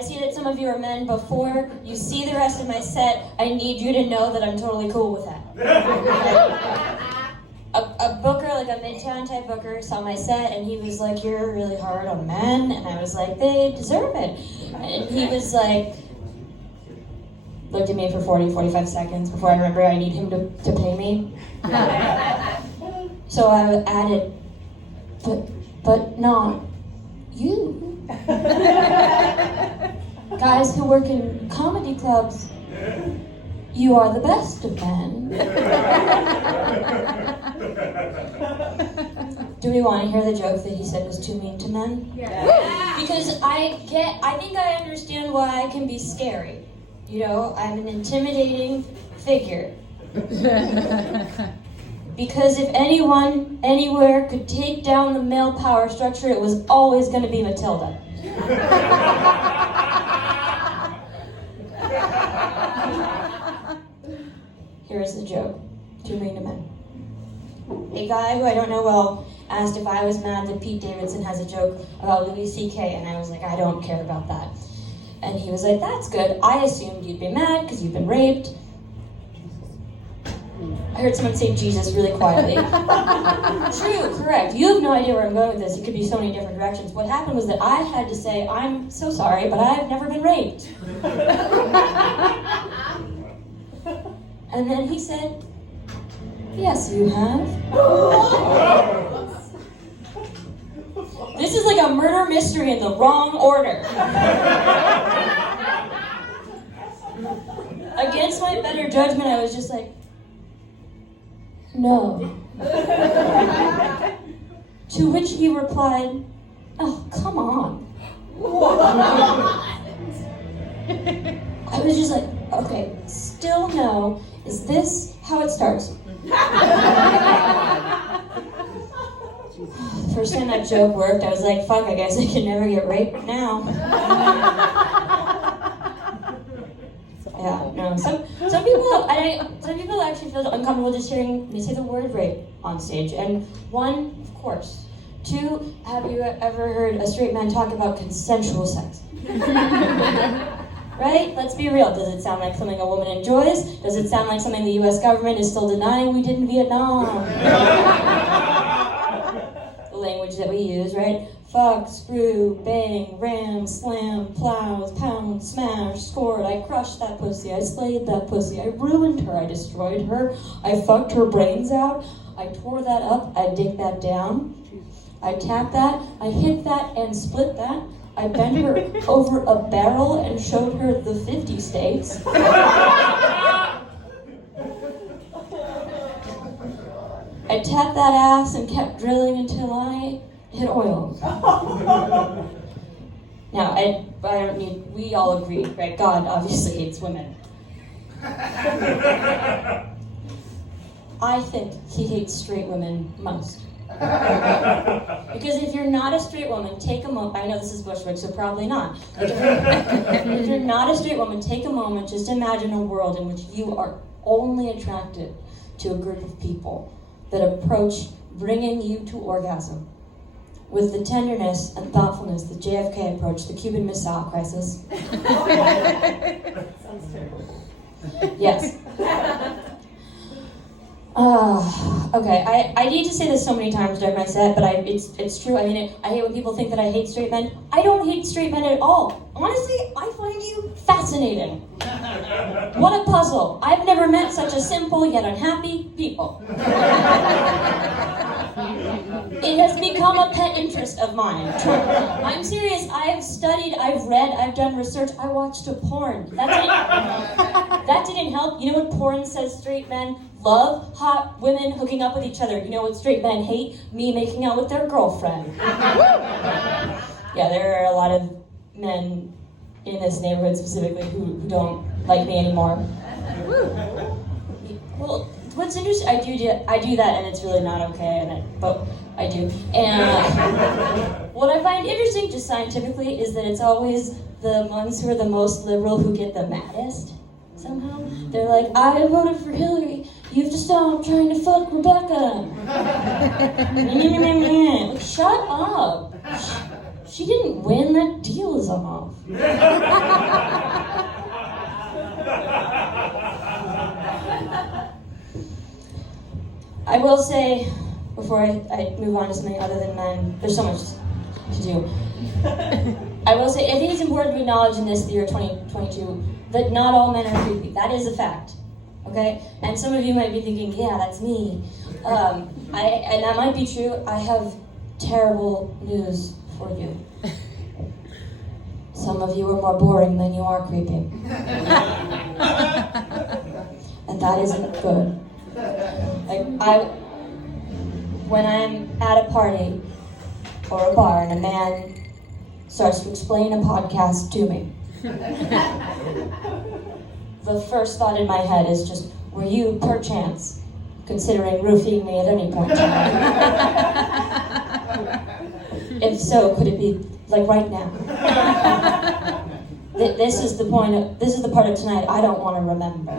I see that some of you are men. Before you see the rest of my set, I need you to know that I'm totally cool with that. A booker, like a Midtown type booker, saw my set and he was like, "You're really hard on men." And I was like, "They deserve it." And he was like, looked at me for 45 seconds before I remember I need him to pay me. So I added, but not you. Guys who work in comedy clubs, you are the best of men. Do we want to hear the joke that he said was too mean to men? Yeah. Because I think I understand why I can be scary. You know, I'm an intimidating figure. Because if anyone, anywhere could take down the male power structure, it was always going to be Matilda. Here's the joke. Too mean to men. A guy who I don't know well asked if I was mad that Pete Davidson has a joke about Louis C.K. and I was like, I don't care about that. And he was like, that's good. I assumed you'd be mad because you've been raped. I heard someone say Jesus really quietly. True, correct. You have no idea where I'm going with this. It could be so many different directions. What happened was that I had to say, I'm so sorry, but I've never been raped. And then he said, yes, you have. This is like a murder mystery in the wrong order. Against my better judgment, I was just like, no. To which he replied, oh, come on. I was just like, okay, still no. Is this how it starts? The first time that joke worked, I was like, fuck, I guess I can never get raped now. Yeah, no. Some people actually feel uncomfortable just hearing me say the word rape on stage. And one, of course. Two, have you ever heard a straight man talk about consensual sex? Right? Let's be real. Does it sound like something a woman enjoys? Does it sound like something the U.S. government is still denying we did in Vietnam? The language that we use, right? Fuck, screw, bang, ram, slam, plows, pound, smash, scored. I crushed that pussy. I slayed that pussy. I ruined her. I destroyed her. I fucked her brains out. I tore that up. I dig that down. I tap that. I hit that and split that. I bent her over a barrel and showed her the 50 states. I tapped that ass and kept drilling until I hit oil. Now, I don't need, we all agree, right? God obviously hates women. I think he hates straight women most. Because if you're not a straight woman, take a moment. I know this is Bushwick, so probably not. If you're not a straight woman, take a moment. Just imagine a world in which you are only attracted to a group of people that approach bringing you to orgasm with the tenderness and thoughtfulness that JFK approached the Cuban Missile Crisis. Sounds terrible. Yes. Okay, I need to say this so many times during my set, but it's true. I mean, I hate when people think that I hate straight men. I don't hate straight men at all. Honestly, I find you fascinating. What a puzzle. I've never met such a simple yet unhappy people. It has become a pet interest of mine. I'm serious. I've studied, I've read, I've done research. I watched a porn. That didn't help. You know what porn says straight men love? Hot women hooking up with each other. You know what straight men hate? Me making out with their girlfriend. Yeah, there are a lot of men in this neighborhood specifically who don't like me anymore. Well, what's interesting, I do that, and it's really not okay, but I do. And what I find interesting, just scientifically, is that it's always the ones who are the most liberal who get the maddest. Somehow, they're like, I voted for Hillary. You have to stop trying to fuck Rebecca. Like, shut up. She didn't win. That deal is off. I will say, before I move on to something other than men, there's so much to do. I will say, I think it's important to acknowledge in this year 2022 that not all men are creepy. That is a fact, okay? And some of you might be thinking, yeah, that's me. And that might be true. I have terrible news for you. Some of you are more boring than you are creepy. And that isn't good. When I'm at a party or a bar and a man starts to explain a podcast to me, the first thought in my head is just, were you perchance considering roofing me at any point in time? If so, could it be like right now? This is the part of tonight I don't want to remember.